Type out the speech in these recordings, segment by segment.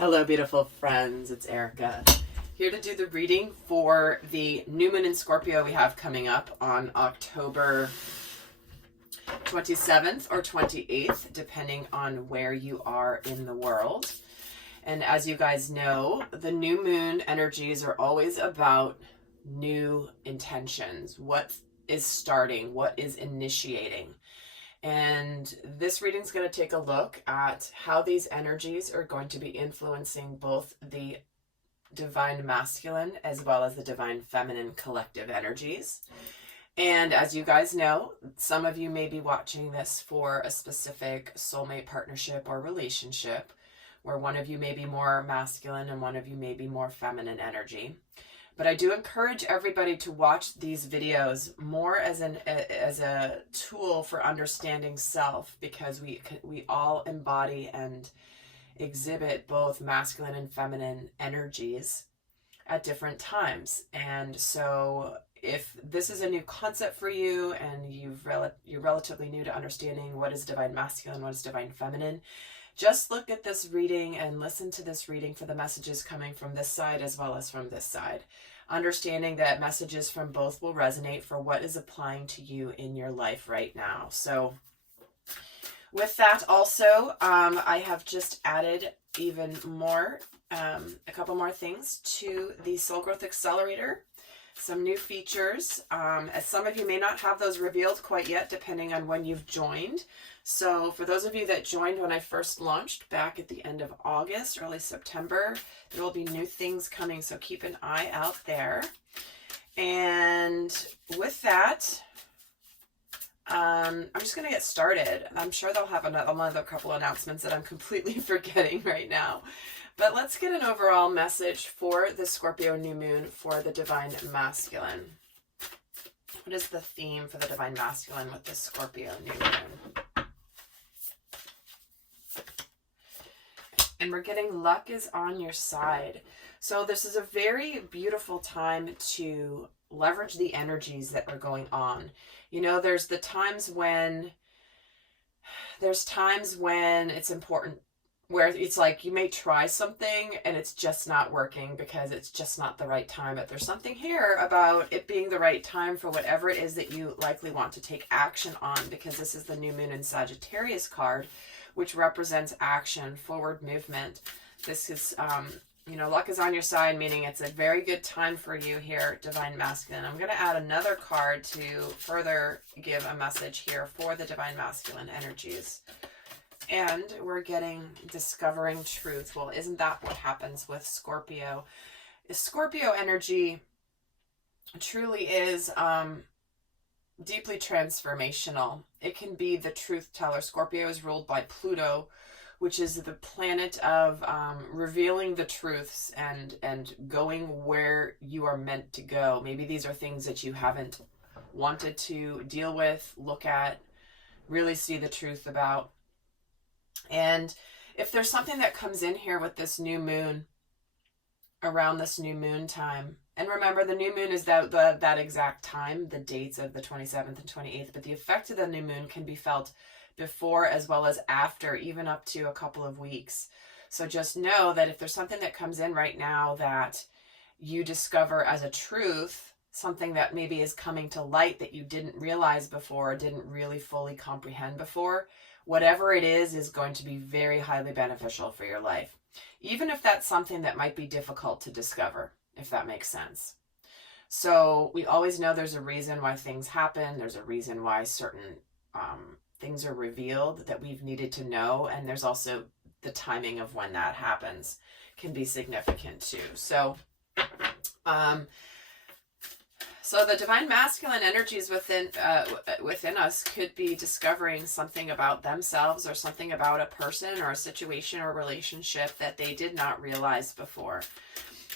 Hello, beautiful friends. It's Erika here to do the reading for the new moon in Scorpio we have coming up on October 27th or 28th, depending on where you are in the world. And as you guys know, the new moon energies are always about new intentions. What is starting? What is initiating? And this reading is going to take a look at how these energies are going to be influencing both the divine masculine as well as the divine feminine collective energies. And as you guys know, some of you may be watching this for a specific soulmate partnership or relationship where one of you may be more masculine and one of you may be more feminine energy. But I do encourage everybody to watch these videos more as a tool for understanding self, because we all embody and exhibit both masculine and feminine energies at different times. And so if this is a new concept for you and you're relatively new to understanding what is divine masculine, what is divine feminine, just look at this reading and listen to this reading for the messages coming from this side as well as from this side. Understanding that messages from both will resonate for what is applying to you in your life right now. So with that also, I have just added even more, a couple more things to the Soul Growth Accelerator. Some new features, as some of you may not have those revealed quite yet, depending on when you've joined. So for those of you that joined when I first launched back at the end of August, early September, there will be new things coming, so keep an eye out there. And with that, I'm just going to get started. I'm sure they'll have another couple announcements that I'm completely forgetting right now. But let's get an overall message for the Scorpio new moon for the divine masculine. What is the theme for the divine masculine with the Scorpio new moon? And we're getting luck is on your side. So this is a very beautiful time to leverage the energies that are going on. You know, there's times when it's important, where it's like you may try something and it's just not working because it's just not the right time. But there's something here about it being the right time for whatever it is that you likely want to take action on, because this is the new moon in Sagittarius card, which represents action, forward movement. This is, luck is on your side, meaning it's a very good time for you here, divine masculine. I'm going to add another card to further give a message here for the divine masculine energies. And we're getting discovering truth. Well, isn't that what happens with Scorpio? Scorpio energy truly is deeply transformational. It can be the truth teller. Scorpio is ruled by Pluto, which is the planet of revealing the truths and going where you are meant to go. Maybe these are things that you haven't wanted to deal with, look at, really see the truth about. And if there's something that comes in here with this new moon, around this new moon time, and remember the new moon is that exact time, the dates of the 27th and 28th, but the effect of the new moon can be felt before as well as after, even up to a couple of weeks. So just know that if there's something that comes in right now that you discover as a truth, something that maybe is coming to light that you didn't realize before, didn't really fully comprehend before, whatever it is going to be very highly beneficial for your life. Even if that's something that might be difficult to discover, if that makes sense. So we always know there's a reason why things happen. There's a reason why certain things are revealed that we've needed to know. And there's also the timing of when that happens can be significant too. So the divine masculine energies within us could be discovering something about themselves or something about a person or a situation or relationship that they did not realize before.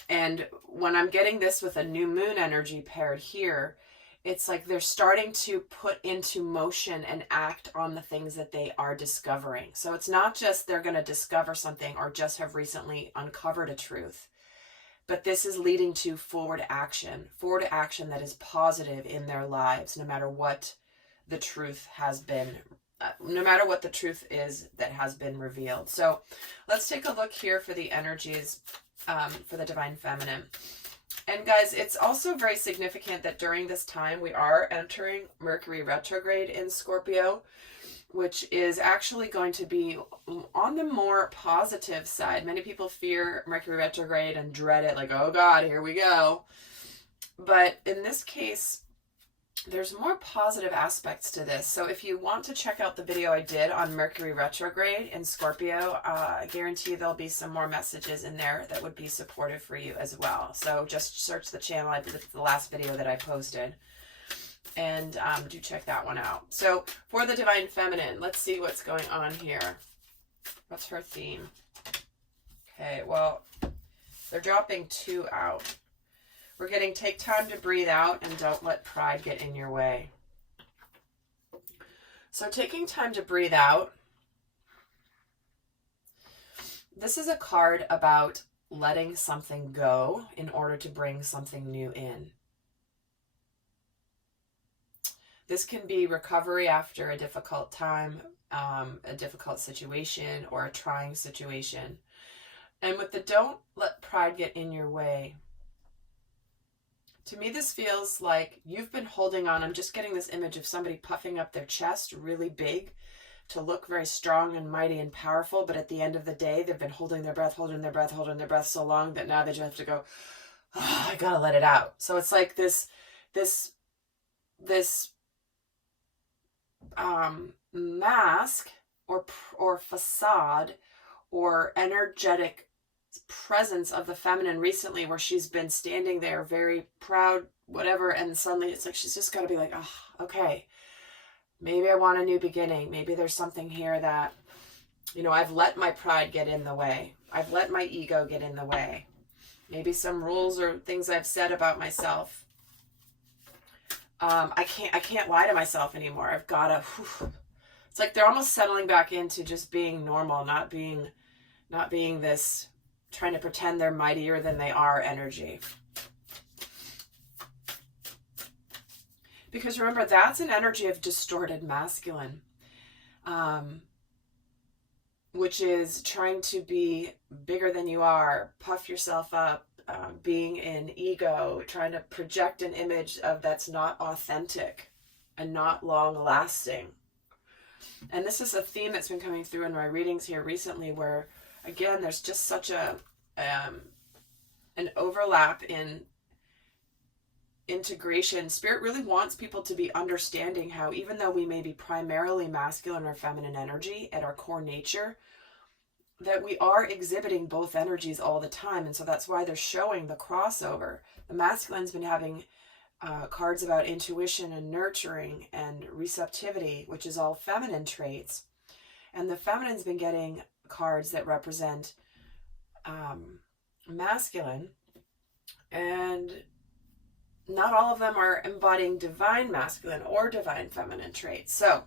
And when I'm getting this with a new moon energy paired here, it's like they're starting to put into motion and act on the things that they are discovering. So it's not just they're going to discover something or just have recently uncovered a truth. But this is leading to forward action that is positive in their lives, no matter what the truth has been no matter what the truth is that has been revealed. So let's take a look here for the energies for the Divine Feminine. And guys, it's also very significant that during this time we are entering Mercury retrograde in Scorpio, which is actually going to be on the more positive side. Many people fear Mercury retrograde and dread it, like, oh God, here we go. But in this case, there's more positive aspects to this. So if you want to check out the video I did on Mercury retrograde in Scorpio, I guarantee there'll be some more messages in there that would be supportive for you as well. So just search the channel. I believe it's the last video that I posted. And do check that one out. So for the Divine Feminine, let's see what's going on here. What's her theme? Okay, well, they're dropping 2 out. We're getting take time to breathe out and don't let pride get in your way. So taking time to breathe out. This is a card about letting something go in order to bring something new in. This can be recovery after a difficult time, a difficult situation, or a trying situation. And with the don't let pride get in your way, to me, this feels like you've been holding on. I'm just getting this image of somebody puffing up their chest really big to look very strong and mighty and powerful. But at the end of the day, they've been holding their breath, holding their breath, holding their breath so long that now they just have to go, oh, I gotta let it out. So it's like this mask or facade or energetic presence of the feminine recently, where she's been standing there very proud, whatever, and suddenly it's like she's just got to be like, oh, okay, maybe I want a new beginning. Maybe there's something here that, you know, I've let my pride get in the way. I've let my ego get in the way. Maybe some rules or things I've said about myself. I can't lie to myself anymore. I've got to, it's like they're almost settling back into just being normal, not being this trying to pretend they're mightier than they are energy. Because remember, that's an energy of distorted masculine, which is trying to be bigger than you are, puff yourself up, being in ego, trying to project an image of that's not authentic and not long lasting. And this is a theme that's been coming through in my readings here recently, where again, there's just such a an overlap in integration. Spirit really wants people to be understanding how, even though we may be primarily masculine or feminine energy at our core nature, that we are exhibiting both energies all the time. And so that's why they're showing the crossover. The masculine's been having cards about intuition and nurturing and receptivity, which is all feminine traits. And the feminine's been getting cards that represent masculine, and not all of them are embodying divine masculine or divine feminine traits. So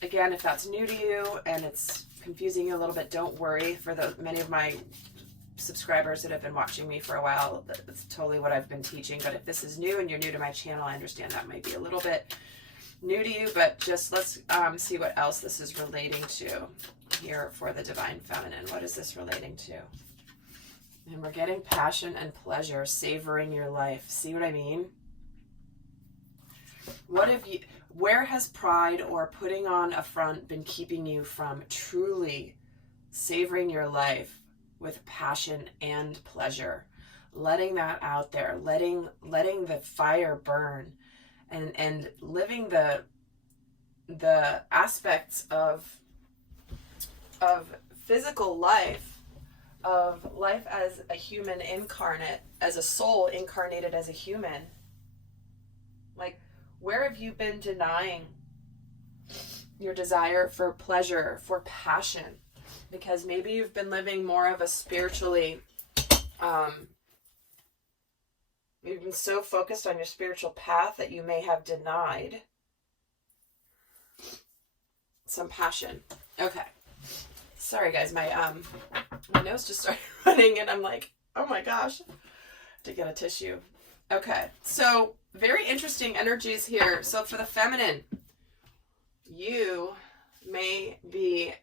again, if that's new to you and it's confusing you a little bit, don't worry. For many of my subscribers that have been watching me for a while, that's totally what I've been teaching. But if this is new and you're new to my channel, I understand that might be a little bit new to you, but just let's see what else this is relating to here for the Divine Feminine. What is this relating to? And we're getting passion and pleasure, savoring your life. See what I mean? Where has pride or putting on a front been keeping you from truly savoring your life with passion and pleasure? Letting that out there, letting the fire burn, and living the aspects of physical life, of life as a human incarnate, as a soul incarnated as a human. Like, where have you been denying your desire for pleasure, for passion? Because maybe you've been living more of a spiritually, you've been so focused on your spiritual path that you may have denied some passion. Okay. Sorry guys, my nose just started running and I'm like, oh my gosh, to get a tissue. Okay, so very interesting energies here. So for the feminine, this may be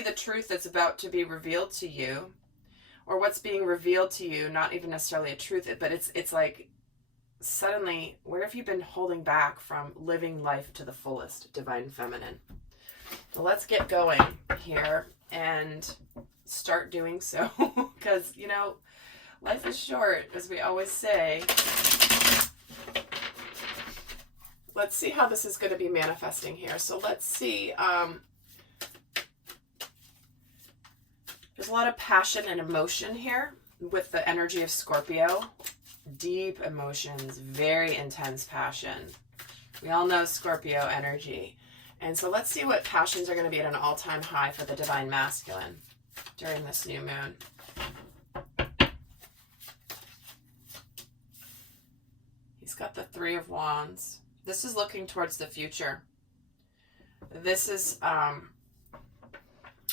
the truth that's about to be revealed to you, or what's being revealed to you, not even necessarily a truth, but it's like suddenly, where have you been holding back from living life to the fullest, Divine Feminine? So let's get going here and start doing so, because, you know, life is short, as we always say. Let's see how this is going to be manifesting here. So let's see. There's a lot of passion and emotion here with the energy of Scorpio. Deep emotions, very intense passion. We all know Scorpio energy. And so let's see what passions are going to be at an all-time high for the Divine Masculine during this new moon. He's got the Three of Wands. This is looking towards the future. This is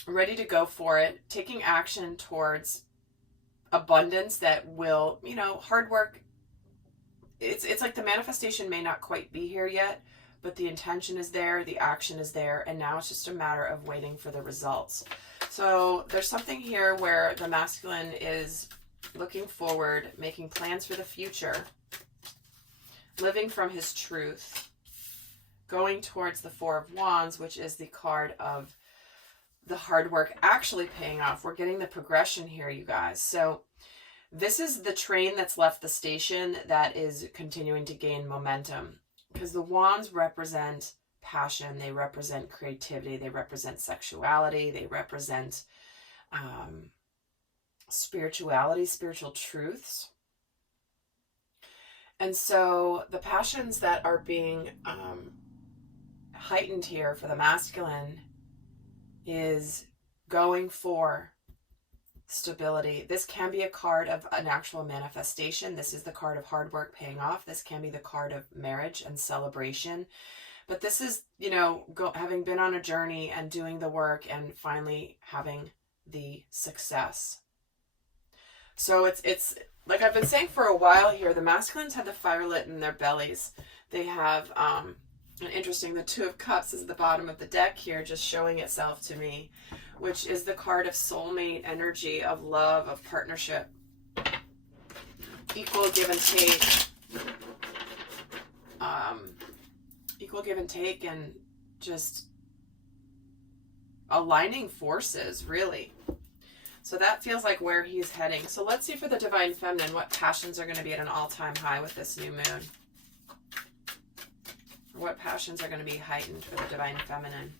ready to go for it, taking action towards abundance that will, you know, hard work. It's like the manifestation may not quite be here yet, but the intention is there, the action is there, and now it's just a matter of waiting for the results. So there's something here where the masculine is looking forward, making plans for the future, living from his truth, going towards the Four of Wands, which is the card of the hard work actually paying off. We're getting the progression here, you guys. So this is the train that's left the station that is continuing to gain momentum, because the wands represent passion, they represent creativity, they represent sexuality, they represent spirituality, spiritual truths. And so the passions that are being heightened here for the masculine is going for stability. This can be a card of an actual manifestation. This is the card of hard work paying off. This can be the card of marriage and celebration. But this is, you know, having been on a journey and doing the work and finally having the success. So it's like I've been saying for a while here, the masculines have the fire lit in their bellies. They have, interesting, the Two of Cups is at the bottom of the deck here, just showing itself to me, which is the card of soulmate energy, of love, of partnership, equal give and take, and just aligning forces, really. So that feels like where he's heading. So let's see for the Divine Feminine what passions are going to be at an all-time high with this new moon. What passions are going to be heightened for the Divine Feminine.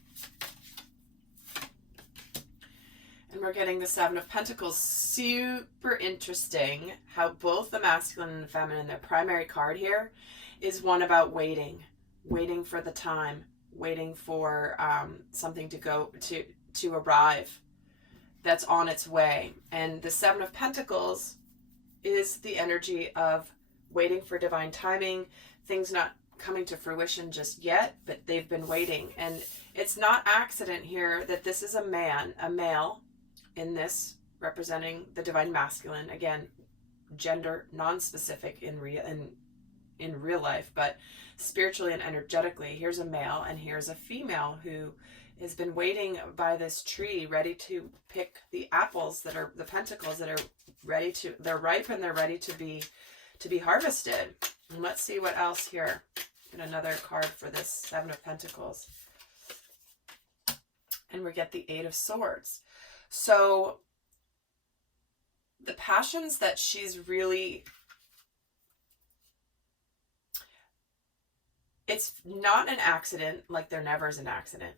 And we're getting the Seven of Pentacles. Super interesting how both the masculine and the feminine, their primary card here, is one about waiting. Waiting for the time. Waiting for something to go to arrive that's on its way. And the Seven of Pentacles is the energy of waiting for divine timing, things not coming to fruition just yet, but they've been waiting. And it's not accident here that this is a male in this, representing the Divine Masculine. Again, gender non-specific in real life, but spiritually and energetically, here's a male and here's a female who has been waiting by this tree, ready to pick the apples that are the pentacles that are they're ripe and they're ready to be harvested. And let's see what else here. Get another card for this Seven of Pentacles. And we get the Eight of Swords. So the passions that she's really, it's not an accident, like there never is an accident.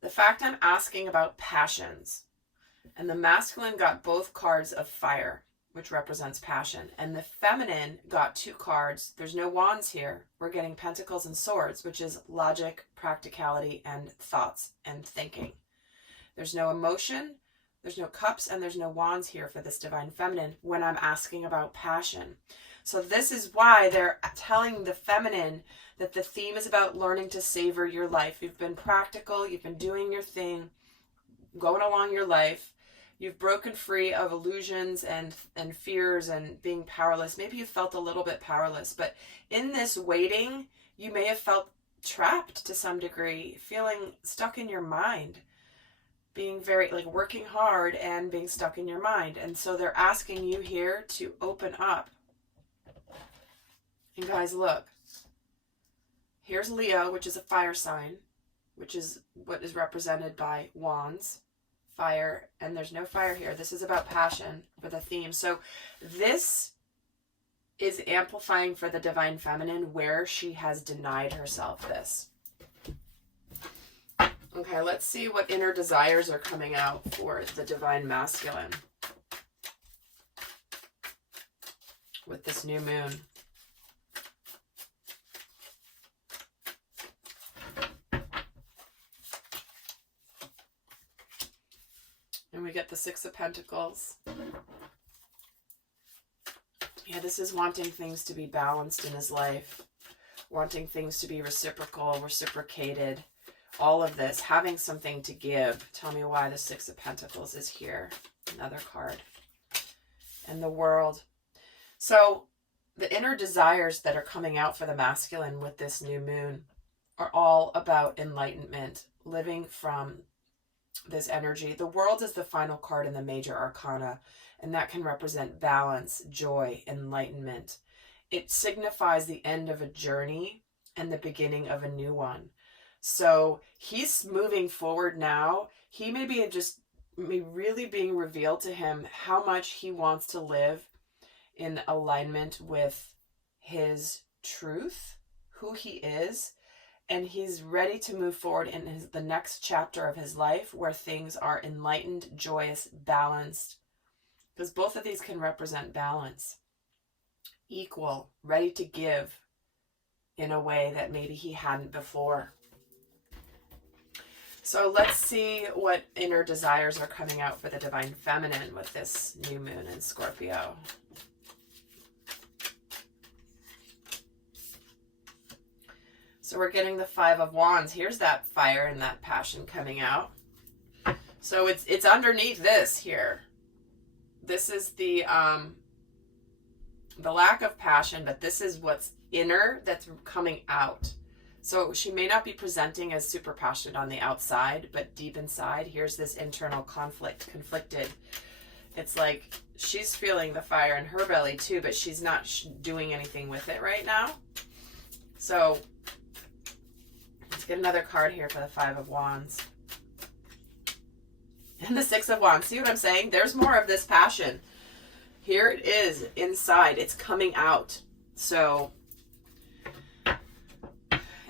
The fact I'm asking about passions, and the masculine got both cards of fire, which represents passion, and the feminine got two cards. There's no wands here. We're getting pentacles and swords, which is logic, practicality, and thoughts and thinking. There's no emotion, there's no cups, and there's no wands here for this Divine Feminine when I'm asking about passion. So this is why they're telling the feminine that the theme is about learning to savor your life. You've been practical, you've been doing your thing, going along your life. You've broken free of illusions and fears and being powerless. Maybe you felt a little bit powerless, but in this waiting, you may have felt trapped to some degree, feeling stuck in your mind, being very, like, working hard and being stuck in your mind. And so they're asking you here to open up. And guys, look, here's Leo, which is a fire sign, which is what is represented by wands, fire, and there's no fire here. This is about passion for the theme. So this is amplifying for the divine feminine where she has denied herself this. Okay, let's see what inner desires are coming out for the divine masculine with this new moon. And we get the Six of Pentacles. Yeah, this is wanting things to be balanced in his life, wanting things to be reciprocal, reciprocated. All of this, having something to give. Tell me why the Six of Pentacles is here. Another card. And the World. So the inner desires that are coming out for the masculine with this new moon are all about enlightenment, living from this energy. The World is the final card in the major arcana, and that can represent balance, joy, enlightenment. It signifies the end of a journey and the beginning of a new one. So he's moving forward now. He may be really being revealed to him how much he wants to live in alignment with his truth, who he is, and he's ready to move forward in the next chapter of his life where things are enlightened, joyous, balanced, because both of these can represent balance, equal, ready to give in a way that maybe he hadn't before. So let's see what inner desires are coming out for the divine feminine with this new moon in Scorpio. So we're getting the Five of Wands. Here's that fire and that passion coming out. So it's underneath this here. This is the lack of passion, but this is what's inner that's coming out. So she may not be presenting as super passionate on the outside, but deep inside, here's this internal conflicted. It's like she's feeling the fire in her belly too, but she's not doing anything with it right now. So let's get another card here for the Five of Wands. And the Six of Wands. See what I'm saying? There's more of this passion. Here it is inside. It's coming out. So,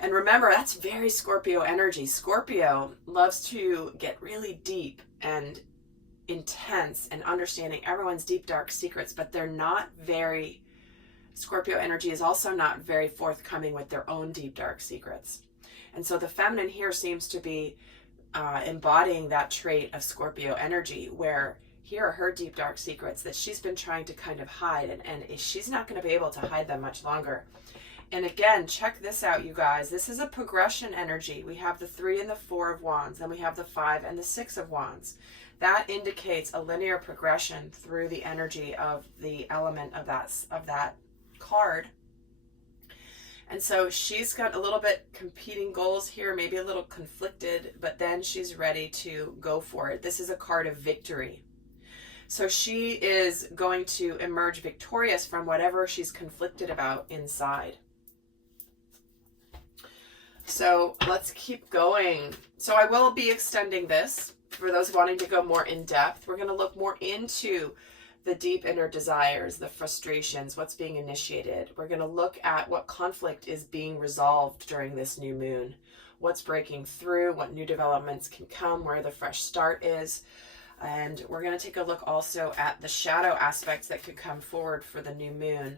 and remember, that's very Scorpio energy. Scorpio loves to get really deep and intense and understanding everyone's deep, dark secrets, but they're not very, Scorpio energy is also not very forthcoming with their own deep, dark secrets. And so the feminine here seems to be embodying that trait of Scorpio energy, where here are her deep, dark secrets that she's been trying to kind of hide, and she's not going to be able to hide them much longer. And again, check this out, you guys. This is a progression energy. We have the Three and the Four of Wands, then we have the Five and the Six of Wands. That indicates a linear progression through the energy of the element of that card. And so she's got a little bit competing goals here, maybe a little conflicted, but then she's ready to go for it. This is a card of victory. So she is going to emerge victorious from whatever she's conflicted about inside. So let's keep going. So I will be extending this for those wanting to go more in depth. We're going to look more into the deep inner desires, the frustrations, what's being initiated. We're going to look at what conflict is being resolved during this new moon, what's breaking through, what new developments can come, where the fresh start is. And we're going to take a look also at the shadow aspects that could come forward for the new moon,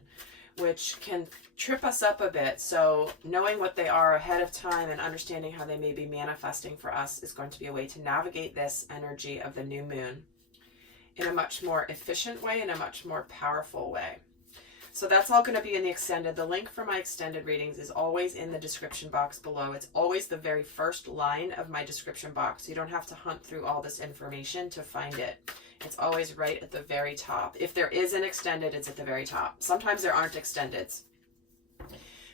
which can trip us up a bit. So knowing what they are ahead of time and understanding how they may be manifesting for us is going to be a way to navigate this energy of the new moon in a much more efficient way, in a much more powerful way. So that's all going to be in the extended. The link for my extended readings is always in the description box below. It's always the very first line of my description box. You don't have to hunt through all this information to find it. It's always right at the very top. If there is an extended, it's at the very top. Sometimes there aren't extendeds.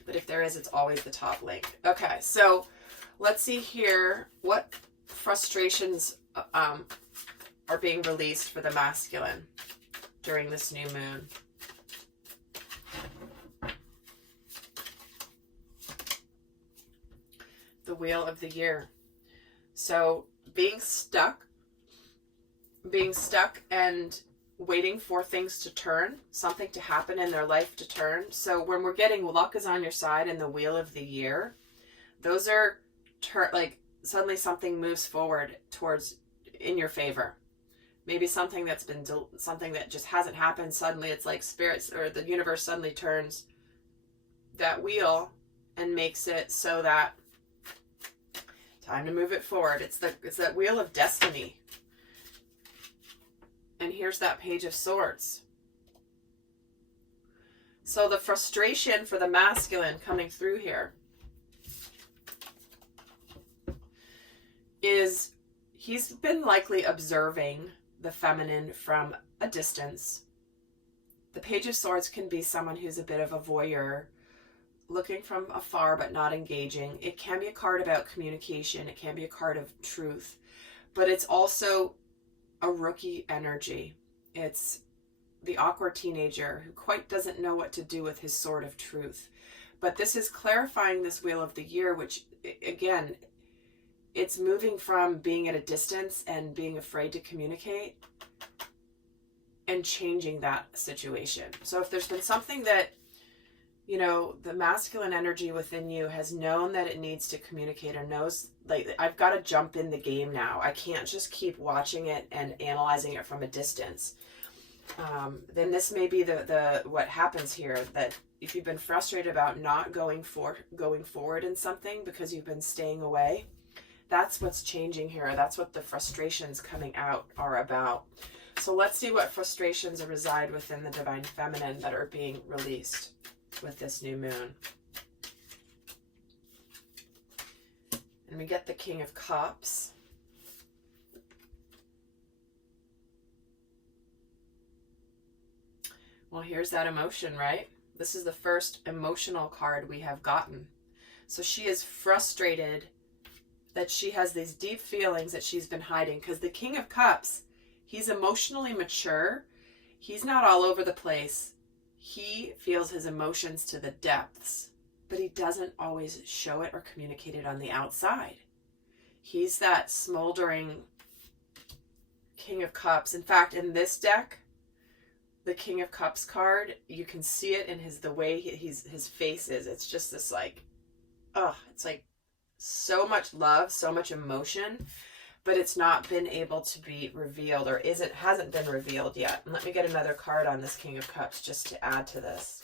But if there is, it's always the top link. Okay, so let's see here what frustrations are being released for the masculine during this new moon. The Wheel of the Year. So being stuck and waiting for things to turn, something to happen in their life to turn. So when we're getting luck is on your side in the Wheel of the Year, those are like suddenly something moves forward towards in your favor. Maybe something that's been something that just hasn't happened. Suddenly it's like spirits or the universe suddenly turns that wheel and makes it so that time to move it forward. It's that Wheel of Destiny. And here's that Page of Swords. So the frustration for the masculine coming through here is he's been likely observing the feminine from a distance. The Page of Swords can be someone who's a bit of a voyeur, looking from afar but not engaging. It can be a card about communication. It can be a card of truth. But it's also a rookie energy. It's the awkward teenager who quite doesn't know what to do with his sword of truth. But this is clarifying this Wheel of the Year, which, again, it's moving from being at a distance and being afraid to communicate and changing that situation. So if there's been something that, you know, the masculine energy within you has known that it needs to communicate or knows, like, I've got to jump in the game now. I can't just keep watching it and analyzing it from a distance. Then this may be the what happens here, that if you've been frustrated about not going forward in something because you've been staying away, that's what's changing here. That's what the frustrations coming out are about. So let's see what frustrations reside within the Divine Feminine that are being released with this new moon. And we get the King of Cups. Well, here's that emotion, right? This is the first emotional card we have gotten. So she is frustrated that she has these deep feelings that she's been hiding, because the King of Cups, he's emotionally mature. He's not all over the place. He feels his emotions to the depths, but he doesn't always show it or communicate it on the outside. He's that smoldering King of Cups. In fact, in this deck, the King of Cups card, you can see it in the way his face is. It's just this like, it's like so much love, so much emotion, but it's not been able to be revealed, or hasn't been revealed yet. And let me get another card on this King of Cups just to add to this.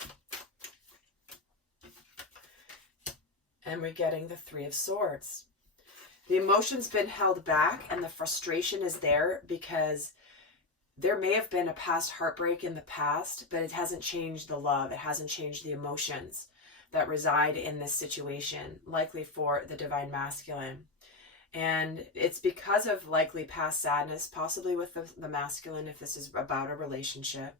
And we're getting the Three of Swords. The emotion's been held back and the frustration is there because there may have been a past heartbreak in the past, but it hasn't changed the love. It hasn't changed the emotions that reside in this situation, likely for the Divine Masculine. And it's because of likely past sadness, possibly with the masculine, if this is about a relationship,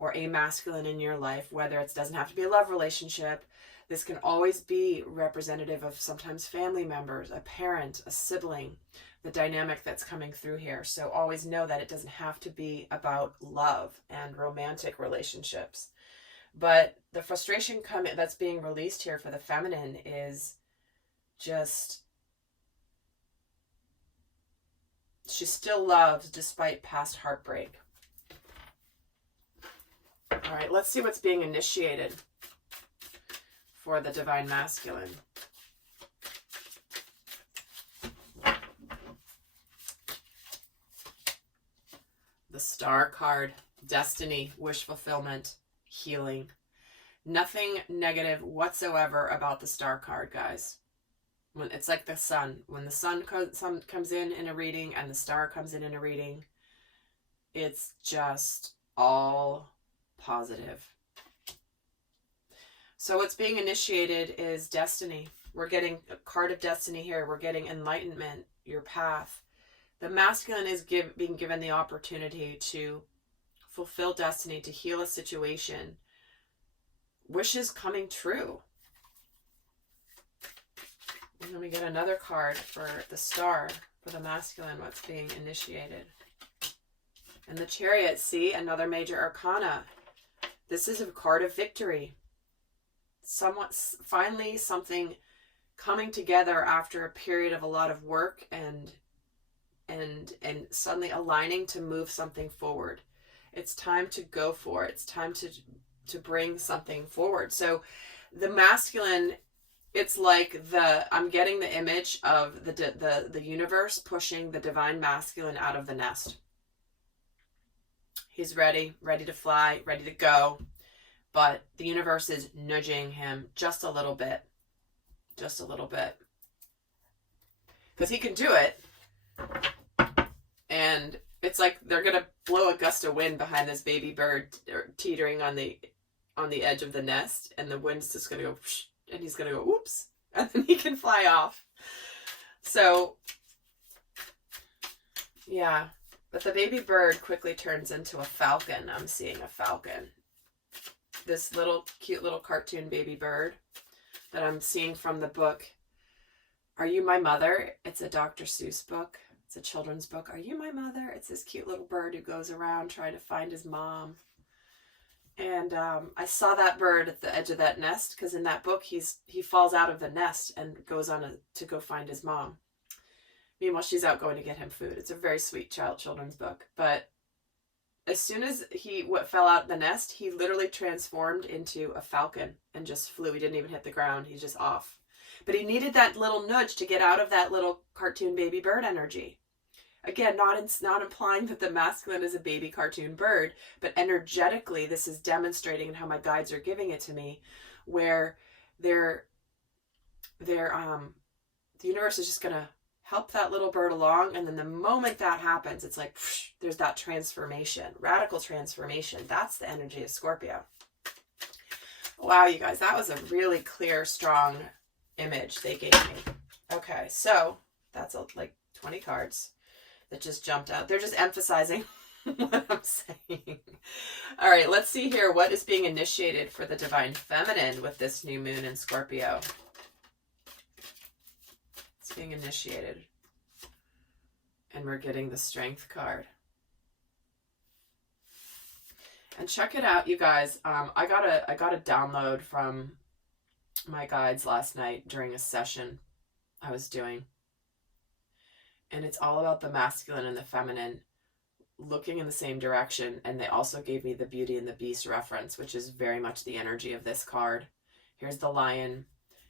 or a masculine in your life, whether it doesn't have to be a love relationship. This can always be representative of sometimes family members, a parent, a sibling, the dynamic that's coming through here. So always know that it doesn't have to be about love and romantic relationships. But the frustration that's being released here for the feminine is just, she still loves despite past heartbreak. All right, let's see what's being initiated for the Divine Masculine. The Star card, destiny, wish fulfillment, healing. Nothing negative whatsoever about the Star card, guys. It's like the sun. When the sun comes in a reading and the star comes in a reading, it's just all positive. So what's being initiated is destiny. We're getting a card of destiny here. We're getting enlightenment, your path. The masculine is being given the opportunity to fulfill destiny, to heal a situation. Wishes coming true. Let me get another card for the Star, for the masculine, what's being initiated. And the Chariot, see, another major arcana. This is a card of victory. Finally something coming together after a period of a lot of work and suddenly aligning to move something forward. It's time to go for it. It's time to bring something forward. So the masculine, it's like I'm getting the image of the universe pushing the divine masculine out of the nest. He's ready to fly, ready to go. But the universe is nudging him just a little bit. Just a little bit. Because he can do it. And it's like they're going to blow a gust of wind behind this baby bird teetering on the edge of the nest. And the wind's just going to go, and he's going to go, whoops. And then he can fly off. So, yeah. But the baby bird quickly turns into a falcon. I'm seeing a falcon. This cute little cartoon baby bird that I'm seeing from the book, Are You My Mother? It's a Dr. Seuss book. It's a children's book. Are You My Mother? It's this cute little bird who goes around trying to find his mom. And I saw that bird at the edge of that nest because in that book he falls out of the nest and goes on to go find his mom. Meanwhile, she's out going to get him food. It's a very sweet children's book. But as soon as he fell out of the nest, he literally transformed into a falcon and just flew. He didn't even hit the ground. He's just off. But he needed that little nudge to get out of that little cartoon baby bird energy. Again, not implying that the masculine is a baby cartoon bird, but energetically, this is demonstrating, and how my guides are giving it to me, where the universe is just going to help that little bird along, and then the moment that happens, it's like, whoosh, there's that transformation, radical transformation. That's the energy of Scorpio. Wow, you guys, that was a really clear, strong image they gave me. Okay, so that's like 20 cards that just jumped out. They're just emphasizing what I'm saying. All right, let's see here what is being initiated for the divine feminine with this new moon in Scorpio. It's being initiated. And we're getting the Strength card. And check it out, you guys. I got a download from my guides last night during a session I was doing. And it's all about the masculine and the feminine looking in the same direction. And they also gave me the Beauty and the Beast reference, which is very much the energy of this card. Here's the lion.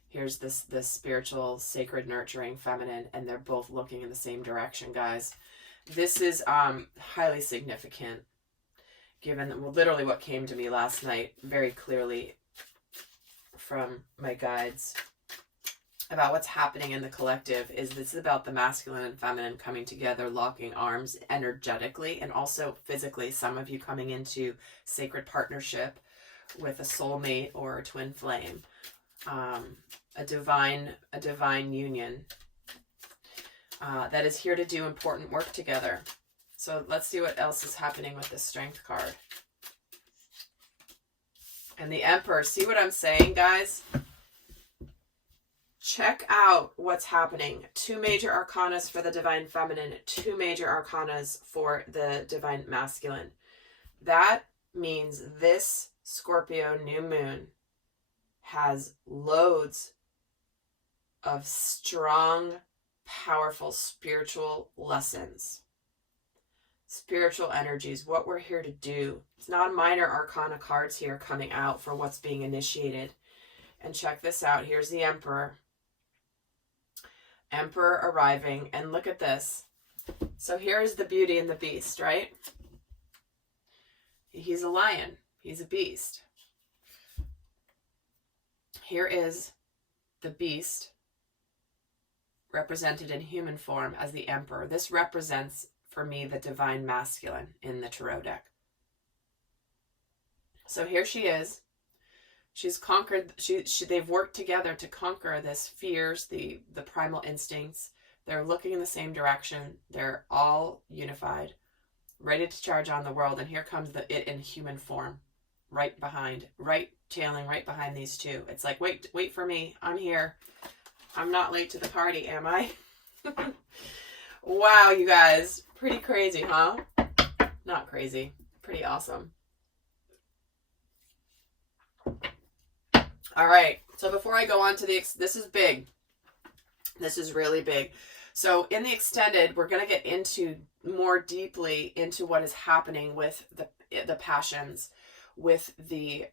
Here's this spiritual, sacred, nurturing feminine. And they're both looking in the same direction, guys. This is highly significant, given literally what came to me last night very clearly from my guides about what's happening in the collective. Is this is about the masculine and feminine coming together, locking arms energetically and also physically. Some of you coming into sacred partnership with a soulmate or a twin flame, a divine union that is here to do important work together. So let's see what else is happening with this Strength card. And the Emperor. See what I'm saying, guys? Check out what's happening. 2 major arcanas for the divine feminine, 2 major arcanas for the divine masculine. That means this Scorpio new moon has loads of strong, powerful spiritual lessons. Spiritual energies, what we're here to do. It's not minor arcana cards here coming out for what's being initiated. And check this out. Here's the Emperor. Emperor arriving. And look at this. So here's the Beauty and the Beast, right? He's a lion. He's a beast. Here is the Beast represented in human form as the Emperor. This represents, for me, the divine masculine in the tarot deck. So here she is. She's conquered, they've worked together to conquer this fears, the primal instincts. They're looking in the same direction. They're all unified, ready to charge on the world. And here comes it in human form, tailing right behind these two. It's like, wait for me. I'm here. I'm not late to the party, am I? Wow, you guys. Pretty crazy, huh? Not crazy. Pretty awesome. All right. So before I go on to this is big. This is really big. So in the extended, we're going to get into more deeply into what is happening with the passions, with the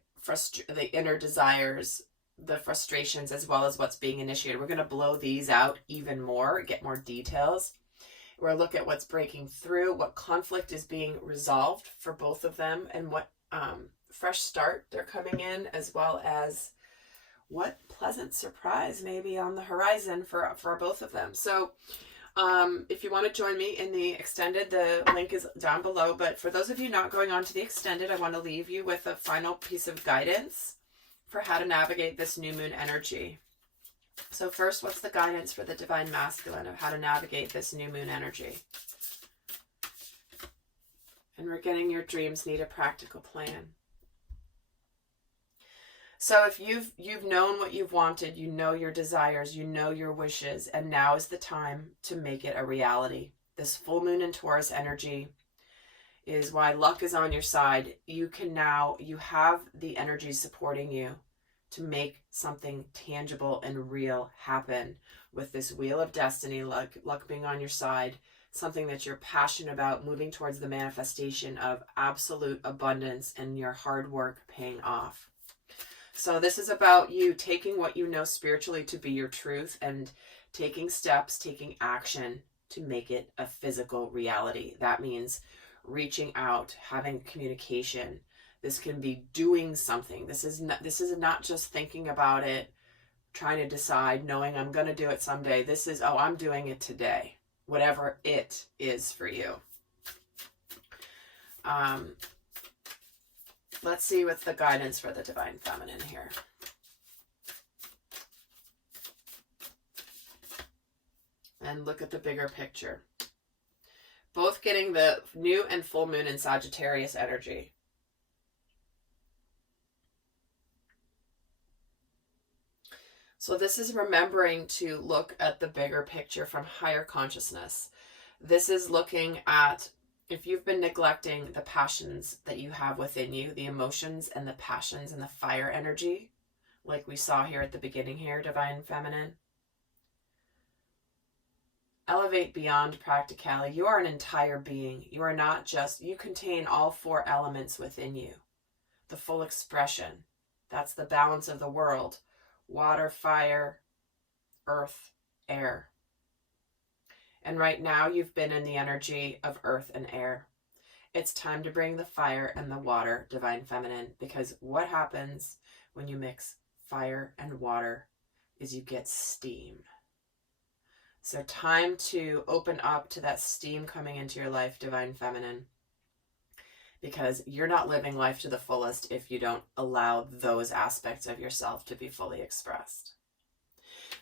inner desires, the frustrations, as well as what's being initiated. We're going to blow these out even more, get more details. We'll look at what's breaking through, what conflict is being resolved for both of them, and what fresh start they're coming in, as well as what pleasant surprise may be on the horizon for both of them. So if you want to join me in the extended, the link is down below. But for those of you not going on to the extended, I want to leave you with a final piece of guidance for how to navigate this new moon energy. So first, what's the guidance for the divine masculine of how to navigate this new moon energy? And we're getting your dreams need a practical plan. So if you've known what you've wanted, you know your desires, you know your wishes, and now is the time to make it a reality. This full moon in Taurus energy is why luck is on your side. You have the energy supporting you to make something tangible and real happen with this wheel of destiny, luck being on your side, something that you're passionate about, moving towards the manifestation of absolute abundance and your hard work paying off. So this is about you taking what you know spiritually to be your truth and taking steps, taking action to make it a physical reality. That means reaching out, having communication. This can be doing something. This is not just thinking about it, trying to decide, knowing I'm going to do it someday. This is, oh, I'm doing it today, whatever it is for you. Let's see what's the guidance for the divine feminine here. And look at the bigger picture. Both getting the new and full moon in Sagittarius energy. So this is remembering to look at the bigger picture from higher consciousness. This is looking at if you've been neglecting the passions that you have within you, the emotions and the passions and the fire energy, like we saw here at the beginning here, divine feminine. Elevate beyond practicality. You are an entire being. You are not just, you contain all four elements within you. The full expression. That's the balance of the world. Water, fire, earth, air. And right now you've been in the energy of earth and air. It's time to bring the fire and the water, divine feminine, because what happens when you mix fire and water is you get steam. So time to open up to that steam coming into your life, divine feminine, because you're not living life to the fullest if you don't allow those aspects of yourself to be fully expressed.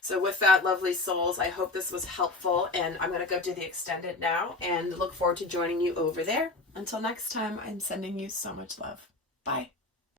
So with that, lovely souls, I hope this was helpful, and I'm going to go do the extended now and look forward to joining you over there. Until next time, I'm sending you so much love. Bye.